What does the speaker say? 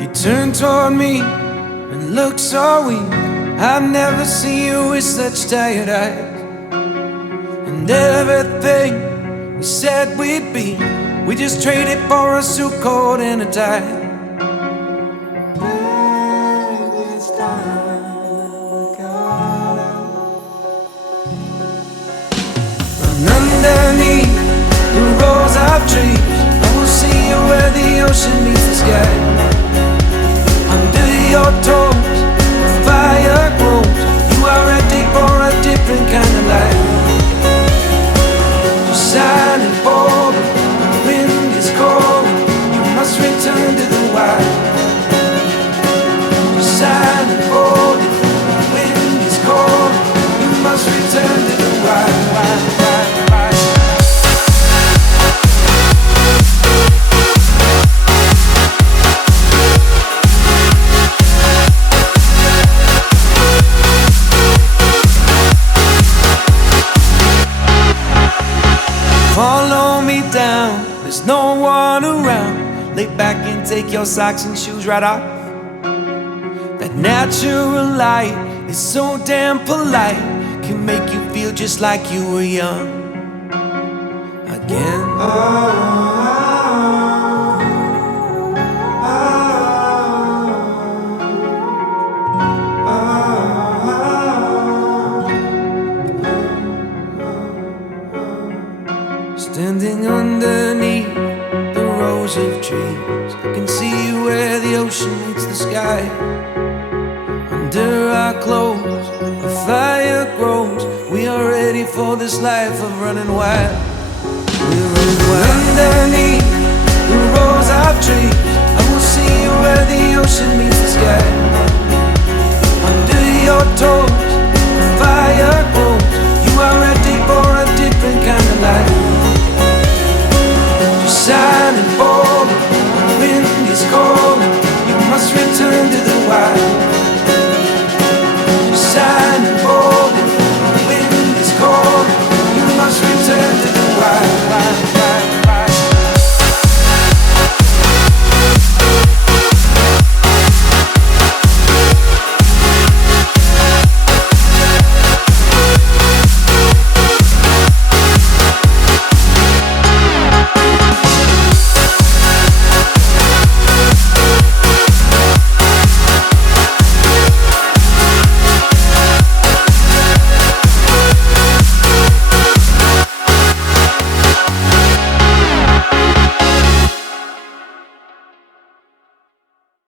You turn toward me and look so weak. I've never seen you with such tired eyes. And everything we said we'd be, we just traded for a suit coat and a tie. And underneath the rows of trees, I will see you where the ocean meets the sky. Under your toes, the fire grows. You are ready for a different kind of life. You're silent for the wind is calling. You must return to the wild. You're silent for the wind is calling. You must return to the wild. Follow me down, there's no one around. Lay back and take your socks and shoes right off. That natural light is so damn polite, can make you feel just like you were young again. Standing underneath the rows of trees, I can see where the ocean meets the sky. Under our clothes, a fire grows. We are ready for this life of running wild. We're running wild. Underneath the rows of trees,